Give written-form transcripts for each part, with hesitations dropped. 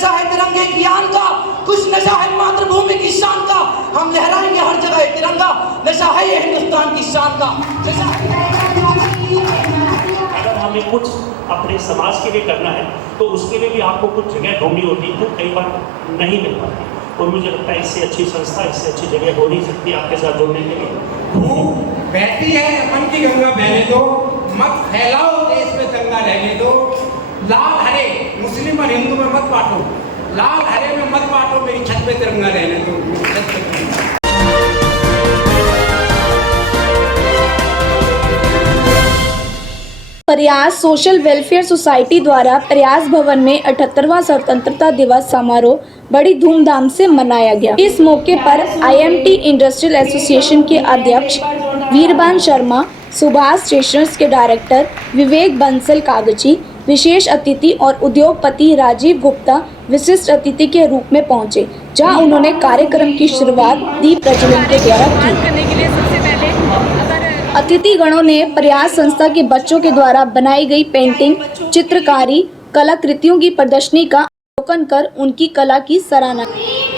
नशा है तिरंगे की आन का, कुछ नशा है मातृभूमि की शान का। हम लहराएंगे हर जगह तिरंगा, नशा है ये हिंदुस्तान की शान का। अगर हमें कुछ अपने समाज के लिए करना है तो उसके लिए भी आपको कुछ जगह ढूंढनी होती है, तो कई बार नहीं मिल पाती। और मुझे लगता है इससे अच्छी संस्था, इससे अच्छी जगह हो नहीं सकती आपके साथ जुड़ने के लिए। बहती है मन की गंगा बहने दो, मत फैलाओ देश में दंगा रहने दो। लाल हरे मुस्लिम और हिंदू में मत बांटो, लाल हरे में मत बांटो, मेरी छत पे तिरंगा रहने दो। प्रयास सोशल वेलफेयर सोसाइटी द्वारा प्रयास भवन में 78वां स्वतंत्रता दिवस समारोह बड़ी धूमधाम से मनाया गया। इस मौके पर IMT इंडस्ट्रियल एसोसिएशन के अध्यक्ष वीरबान शर्मा, सुभाष स्टेशनर्स के डायरेक्टर विवेक बंसल कागजी, विशेष अतिथि और उद्योगपति राजीव गुप्ता विशिष्ट अतिथि के रूप में पहुंचे, जहां उन्होंने कार्यक्रम की शुरुआत दीप प्रज्वलन के द्वारा की। अतिथि गणों ने प्रयास संस्था के बच्चों के द्वारा बनाई गई पेंटिंग, चित्रकारी, कलाकृतियों की प्रदर्शनी का अवलोकन कर उनकी कला की सराहना की।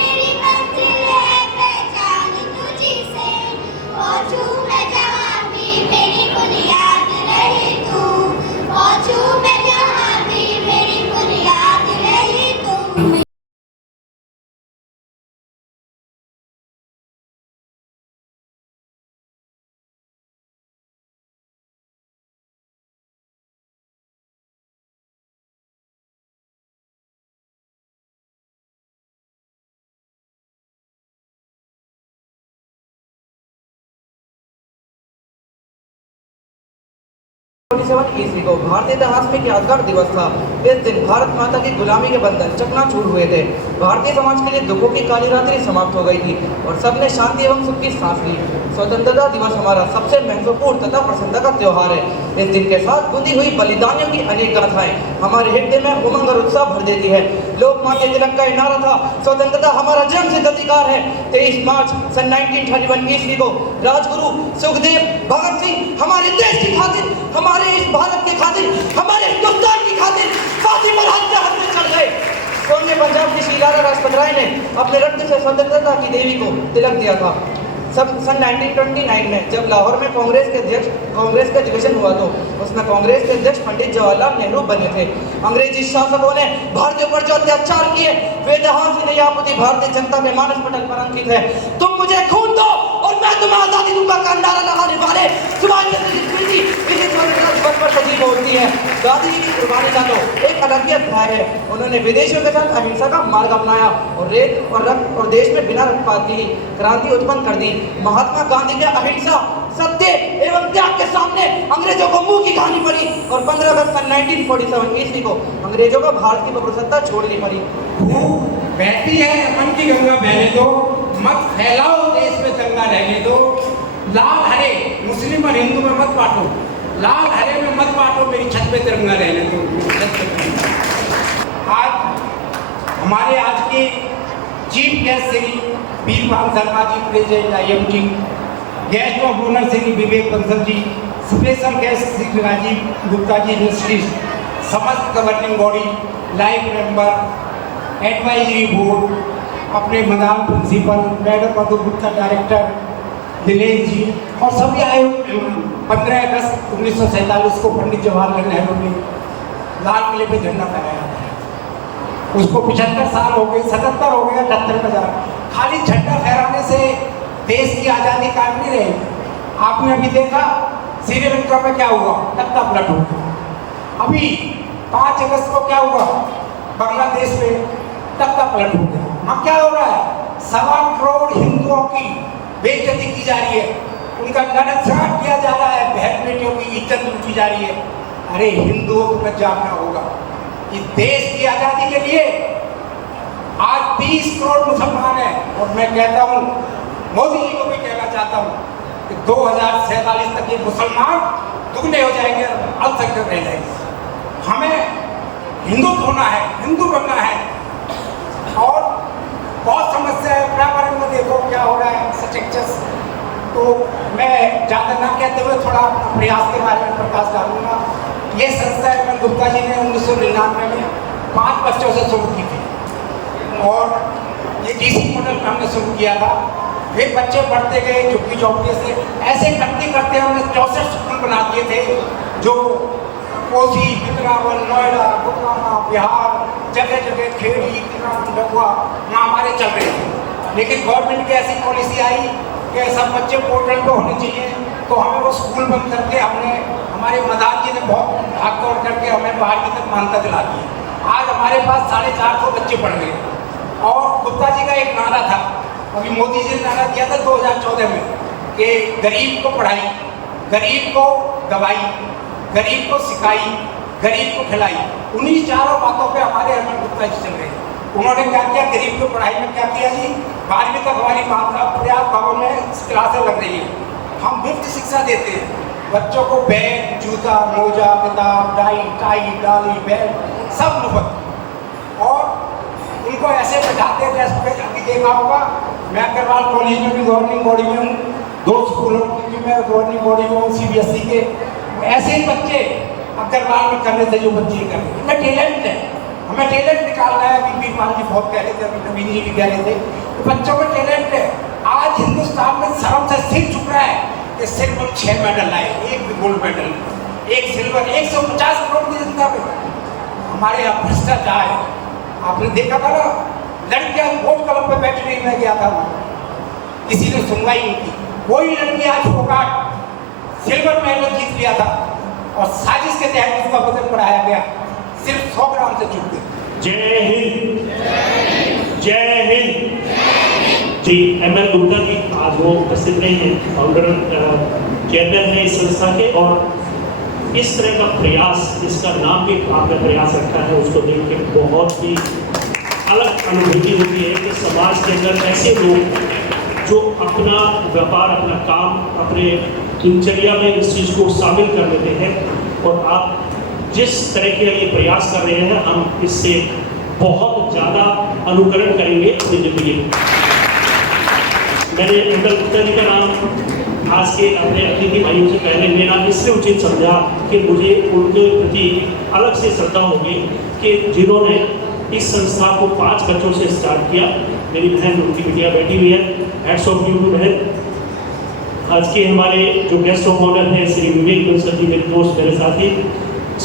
ईस्वी को भारतीय इतिहास में एक यादगार दिवस था। इस दिन भारत माता की गुलामी के बंधन चकनाचूर हुए थे। भारतीय समाज के लिए दुखों की काली रात्रि समाप्त हो गई थी और सबने शांति एवं सुख की सांस ली। स्वतंत्रता दिवस हमारा सबसे महत्वपूर्ण तथा प्रसन्नता का त्योहार है। इस दिन के साथ बुनी हुई बलिदानियों की अनेक गाथाएं हमारे हृदय में उमंग और उत्साह भर देती है। लोकमान्य तिलक का नारा था, स्वतंत्रता हमारा जन्मसिद्ध अधिकार है। 23 मार्च सन 1931 ईस्वी को राजगुरु सुखदेव भगत सिंह हमारे देश की खातिर, हमारे इस भारत के खातिर, हमारे हिंदुस्तान की खातिर फांसी पर हत्या चढ़ गए। सोने पंजाब की श्री लाला लाजपत राय ने अपने रक्त से स्वतंत्रता की देवी को तिलक दिया था। सन 1929 में जब लाहौर में कांग्रेस का अधिवेशन हुआ तो उसमें कांग्रेस के अध्यक्ष पंडित जवाहरलाल नेहरू बने थे। अंग्रेजी शासकों ने भारतीयों पर जो अत्याचार किए वे दहासी भारतीय जनता के मानस पटल पर अंकित है। तुम मुझे खून दो और मैं तुम्हें आजादी दूंगा का नारा लगाने वाले सुभाष चंद्र की स्मृति इसी दिवस पर सजीव होती है। गांधी जी की कुर्बानी का तो एक अलग ही अध्याय है। उन्होंने विदेशियों के साथ अहिंसा का मार्ग अपनाया और रेत और रक्त और देश में बिना रक्तपात की क्रांति उत्पन्न कर दी। महात्मा गांधी के अहिंसा, सत्य एवं त्याग के सामने अंग्रेजों को मुंह की खानी पड़ी और 15 अगस्त 1947 ईस्वी को अंग्रेजों को भारत की प्रभुसत्ता छोड़नी पड़ी। बहती है मन की गंगा बहने दो, मत फैलाओ देश में दंगा रहने दो। लाल हरे मुस्लिम और हिंदू में मत बांटो, लाल हरे में मत बांटो, मेरी छत पे तिरंगा रहने दो। आज हमारे आज के chief guest Shri Veerban Sharma ji, president IMT, guest of honour Shri Vivek Bansal ji, special guest Shri Rajeev Gupta ji, समस्त governing body, life member, advisory board, अपने Madan principal, madam Madhu Gupta director, Dinesh ji और सभी आए हुए। 15 अगस्त 1947 को पंडित जवाहरलाल नेहरू ने लाल किले पे झंडा फहराया था। उसको 75 साल हो गए, 77 हो गए, 78 में जा रहा। खाली झंडा फहराने से देश की आज़ादी काट नहीं रही। आपने अभी देखा श्रीलंका में क्या हुआ, तख्ता पलट हो गया। अभी 5 अगस्त को क्या हुआ, बांग्लादेश में तख्ता पलट हो गया। अब क्या हो रहा है, 1.25 करोड़ हिंदुओं की बेइज्जती की जा रही है, उनका नरसंहार किया जा रहा है, बहन बेटियों की इज्जत लूटी जा रही है। अरे हिंदुओं को जागना होगा। इस देश की आज़ादी के लिए आज 30 करोड़ मुसलमान हैं और मैं कहता हूँ, मोदी जी को भी कहना चाहता हूँ कि 2047 तक ये मुसलमान दुगने हो जाएंगे और अल्पसंख्यक रह जाएंगे। हमें हिंदुत्व होना है, हिंदू बनना है। और बहुत समस्या है, पर्यावरण में देखो क्या हो रहा है, सचेक्चस। तो मैं ज़्यादा ना कहते हुए थोड़ा प्रयास के बारे में प्रकाश डालूंगा। ये संस्था गुप्ता जी ने 1999 में 5 बच्चों से शुरू की थी। किया था। फिर बच्चे पढ़ते गए झुग्गी झोंपड़ी से, ऐसे करते करते हमने 64 स्कूल बना दिए थे, जो कोसी, बिजरावल, नोएडा, गुड़गांव, बिहार, जगह जगह खेड़ी, डगुआ वहाँ हमारे चल रहे थे। लेकिन गवर्नमेंट की ऐसी पॉलिसी आई कि सब बच्चे पोर्टल पे होने चाहिए, तो हमें वो स्कूल बंद करके हमारे मदार जी ने बहुत भाग दौड़ करके हमें 12वीं तक मान्यता दिला दी। आज हमारे पास 450 बच्चे पढ़ रहे हैं। और गुप्ता जी का एक नारा था, अभी मोदी जी ने नारा दिया था 2014 में, कि गरीब को पढ़ाई, गरीब को दवाई, गरीब को सिखाई, गरीब को खिलाई। उन्हीं चारों बातों पे हमारे अमर गुप्ता जी चल रहे हैं। उन्होंने क्या किया, गरीब को पढ़ाई में क्या किया जी, 12वीं तक हमारी मात्रा प्रयास भवन में क्लासें लग रही है। हम मुफ्त शिक्षा देते हैं बच्चों को, बैग, जूता, मोजा, किताब, टाई, डाली, बैग सब मुफ्त। और उनको ऐसे बैठाते हैं जैसे अभी देखा होगा, मैं अग्रवाल कॉलेज में भी गवर्निंग बॉडी में हूँ, 2 स्कूलों की भी मैं गवर्निंग बॉडी में हूँ, CBSE के। ऐसे ही बच्चे अग्रवाल में कर रहे थे जो बच्चे कर रहे थे। इनमें टैलेंट है, हमें टैलेंट निकालना है। बीपी पाल जी बहुत कह रहे थे, अभी नवीन जी भी कह रहे थे, तो बच्चों में टैलेंट है। आज हिंदुस्तान में शर्म से सिर झुक रहा है कि सिर्फ 6 मेडल लाए, 1 गोल्ड मेडल, 1 सिल्वर, 150 करोड़ की जनता में। हमारे यहाँ भ्रष्टाचार है। आपने देखा था ना, लड़कियां वोट क्लब पे बैठ रही, मैं गया था, किसी ने सुनवाई नहीं की। कोई लड़की आज फोकाट सिल्वर मेडल जीत लिया था, और साजिश के तहत उसका वजन बढ़ाया गया, सिर्फ 100 ग्राम से चूक गई। जय हिंद, जय हिंद। जी, ML गुप्ता जी आज वो उपस्थित नहीं है, फाउंडर चेयरमैन है इस संस्था के, और इस तरह का प्रयास, जिसका नाम भी आपने प्रयास रखा है, उसको देख के बहुत ही अलग अनुभूति होती है कि समाज के अंदर ऐसे लोग जो अपना व्यापार, अपना काम, अपने दिनचर्या में इस चीज़ को शामिल कर लेते हैं। और आप जिस तरह के ये प्रयास कर रहे हैं, हम इससे बहुत ज़्यादा अनुकरण करेंगे अपनी जिंदगी में। मैंने ML गुप्ता जी का नाम आज के अपने अतिथि भाइयों से पहले लेना इसलिए उचित समझा कि मुझे उनके प्रति अलग से श्रद्धा होगी कि जिन्होंने इस संस्था को 5 बच्चों से स्टार्ट किया। मेरी बहन, उनकी बिटिया बैठी हुई है, हेड्स ऑफ यू बहन। आज के हमारे जो गेस्ट ऑफ ऑनर हैं श्री विवेक बंसल जी, मेरे दोस्त, मेरे साथी।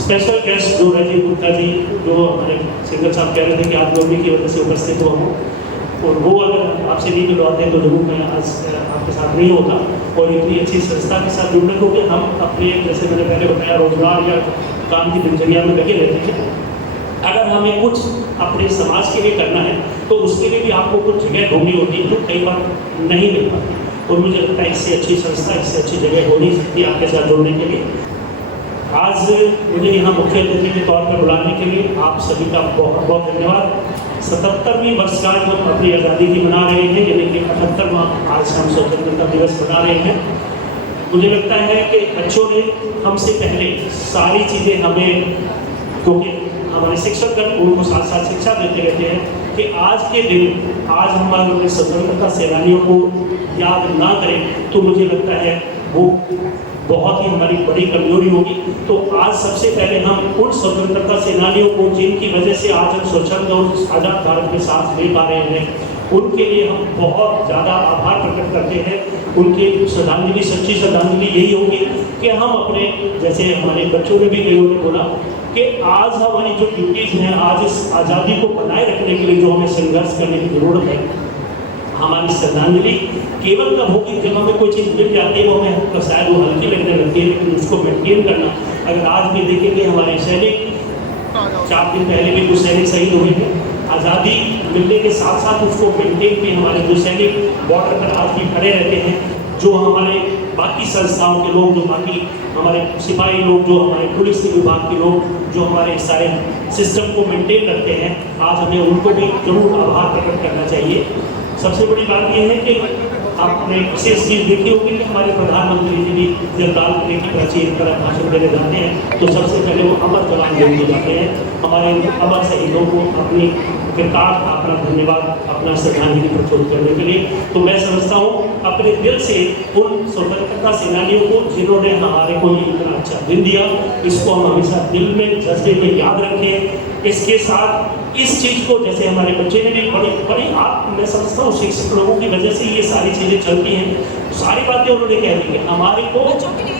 स्पेशल गेस्ट जो राजीव गुप्ता जी, जो हमारे सिंगर साहब कह रहे थे कि आप लोगों की वजह से उपस्थित हुआ हूँ, और वो अगर आपसे नहीं मिलवाते हैं तो जरूर मैं आज आपके साथ नहीं होता। और इतनी अच्छी संस्था के साथ जुड़ने को कि हम अपने, जैसे मैंने पहले बताया, रोजगार या काम की दिनचर्या में लगे रहते हैं। अगर हमें कुछ अपने समाज के लिए करना है तो उसके लिए भी आपको कुछ जगह ढूंढनी होती है, जो कई बार नहीं मिल पाती। और मुझे लगता है इससे अच्छी संस्था, इससे अच्छी जगह हो नहीं सकती आपके साथ जुड़ने के लिए। आज मुझे यहाँ मुख्य अतिथि के तौर पर बुलाने के लिए आप सभी का बहुत बहुत धन्यवाद। 77वीं वर्षगांठ हम अपनी आज़ादी की मना रहे हैं, यानी कि 78वां आज हम स्वतंत्रता दिवस मना रहे हैं। मुझे लगता है कि बच्चों ने हमसे पहले सारी चीज़ें हमें, क्योंकि हमारे शिक्षकगण उनको साथ साथ शिक्षा देते रहते हैं कि आज के दिन, आज हमारे अपने स्वतंत्रता सेनानियों को याद ना करें तो मुझे लगता है वो बहुत ही हमारी बड़ी कमजोरी होगी। तो आज सबसे पहले हम उन स्वतंत्रता सेनानियों को, जिनकी वजह से आज हम स्वच्छंद और आज़ाद भारत में सांस ले पा रहे हैं, उनके लिए हम बहुत ज़्यादा आभार प्रकट करते हैं। उनकी श्रद्धांजलि, सच्ची श्रद्धांजलि यही होगी कि हम अपने, जैसे हमारे बच्चों ने भी कईयों ने बोला कि आज हमारी जो ड्यूटीज़ हैं, आज इस आज़ादी को बनाए रखने के लिए जो हमें संघर्ष करने की ज़रूरत है, हमारी श्रद्धांजलि केवल तब होगी जब हमें कोई चीज़ मिल जाती है, वो हमें शायद वो हल्की लगने लगती है, लेकिन उसको मेंटेन करना। अगर आज भी देखेंगे हमारे सैनिक, 4 दिन पहले भी कुछ सैनिक शहीद हुए हैं, आज़ादी मिलने के साथ साथ उसको मेंटेन भी हमारे जो सैनिक बॉर्डर पर आज भी खड़े रहते हैं, जो हमारे बाकी संस्थाओं के लोग, जो बाकी हमारे सिपाही लोग, जो हमारे पुलिस विभाग के लोग, जो हमारे सारे सिस्टम को मेंटेन रखते हैं, आज हमें उनको भी जरूर आभार प्रकट करना चाहिए। सबसे बड़ी बात यह है कि आपने विशेष चीज़ देखी होगी कि हमारे प्रधानमंत्री जी भी जब लाल किले की प्राचीर पर भाषण देने जाते हैं तो सबसे पहले वो अमर जवान देने जाते हैं। हमारे अमर शहीदों को अपनी कृतज्ञता, अपना धन्यवाद, अपना श्रद्धांजलि प्रस्तुत करने के लिए। तो मैं समझता हूँ अपने दिल से उन स्वतंत्रता सेनानियों को जिन्होंने हमारे को इतना अच्छा दिन दिया, इसको हम हमेशा दिल में, जज्बे में याद रखें। इसके साथ इस चीज़ को जैसे हमारे बच्चे ने भी बड़ी आप मैं समझता हूँ शिक्षक लोगों की वजह से ये सारी चीज़ें चलती हैं। सारी बातें उन्होंने कह दी कि हमारे को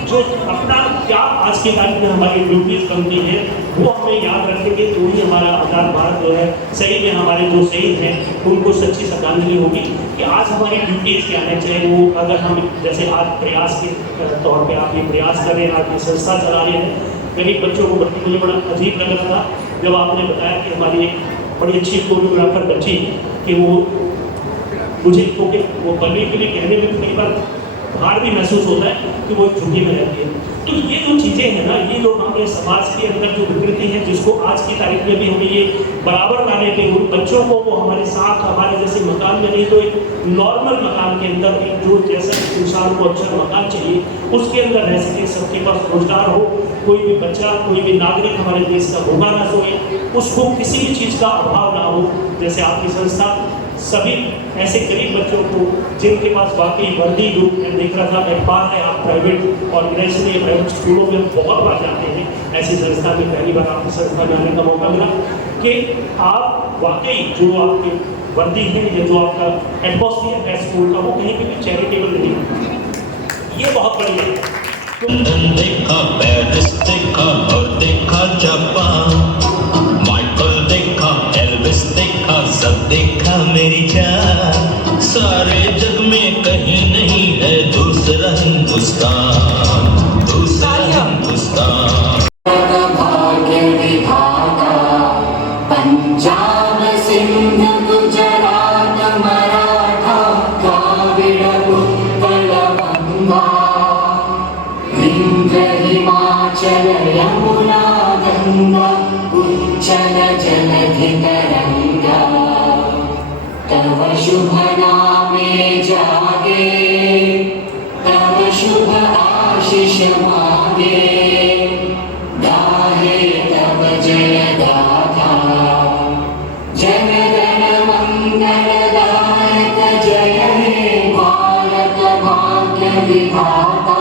जो अपना क्या आज की तारीख में हमारी ड्यूटीज बनती है वो हमें याद रखेंगे तो ही हमारा आज़ाद भारत जो है सही में हमारे जो शहीद हैं उनको सच्ची श्रद्धांजलि होगी कि आज हमारी ड्यूटीज़ क्या है। चाहे वो अगर हम जैसे आज प्रयास के तौर पे आप ये प्रयास कर रहे हैं, आप ये संस्था चला रहे हैं, गरीब बच्चों को बल्कि मुझे बड़ा अजीब लग रहा था जब आपने बताया कि हमारी एक बड़ी अच्छी कोरियोग्राफर बच्ची कि वो मुझे क्योंकि वो बनने के लिए कहने में कई बार भार भी महसूस होता है कि वो एक झुग्गी में रहती है। तो ये जो चीज़ें हैं ना, ये लोग हमारे समाज के अंदर जो विकृति है जिसको आज की तारीख में भी हमें ये बराबर लाने के उन बच्चों को वो हमारे साथ हमारे जैसे मकान में नहीं तो एक नॉर्मल मकान के अंदर एक जो जैसा इंसान को अच्छा मकान चाहिए उसके अंदर रह सके, सबके पास रोजगार हो, कोई भी बच्चा कोई भी नागरिक हमारे देश का भूखा ना सोए, उसको किसी भी चीज़ का अभाव ना हो। जैसे आपकी संस्था सभी ऐसे गरीब बच्चों को जिनके पास वाकई वर्दी जो मैं देख रहा था अखबार है, आप प्राइवेट ऑर्गेनाइजेशन या प्राइवेट स्कूलों में बहुत बार जाते हैं, ऐसी संस्था में पहली बार आपकी संस्था में आने का मौका मिला कि आप वाकई जो आपकी वर्दी है या जो आपका एटमॉस्फियर है स्कूल का वो कहीं भी चैरिटेबल नहीं है। ये बहुत बड़ी है। देखा पेरिस देखा और देखा जापान, माइकल देखा एल्विस देखा सब देखा मेरी जान, सारे जग में कहीं नहीं है दूसरा हिंदुस्तान, दूसरा हिंदुस्तान। भाग्य विधाता पंजाब सिंध गुजरात मराठा द्राविड़ उत्कल गंगा विंध्य हिमाचल यमुना गंगा उच्चल जलधि तरंगा, तव शुभ नामे जागे तव शुभ आशीष मांगे, गाहे तव जय गाथा जन गण मंगलदायक जय हे भारत भाग्य विधाता।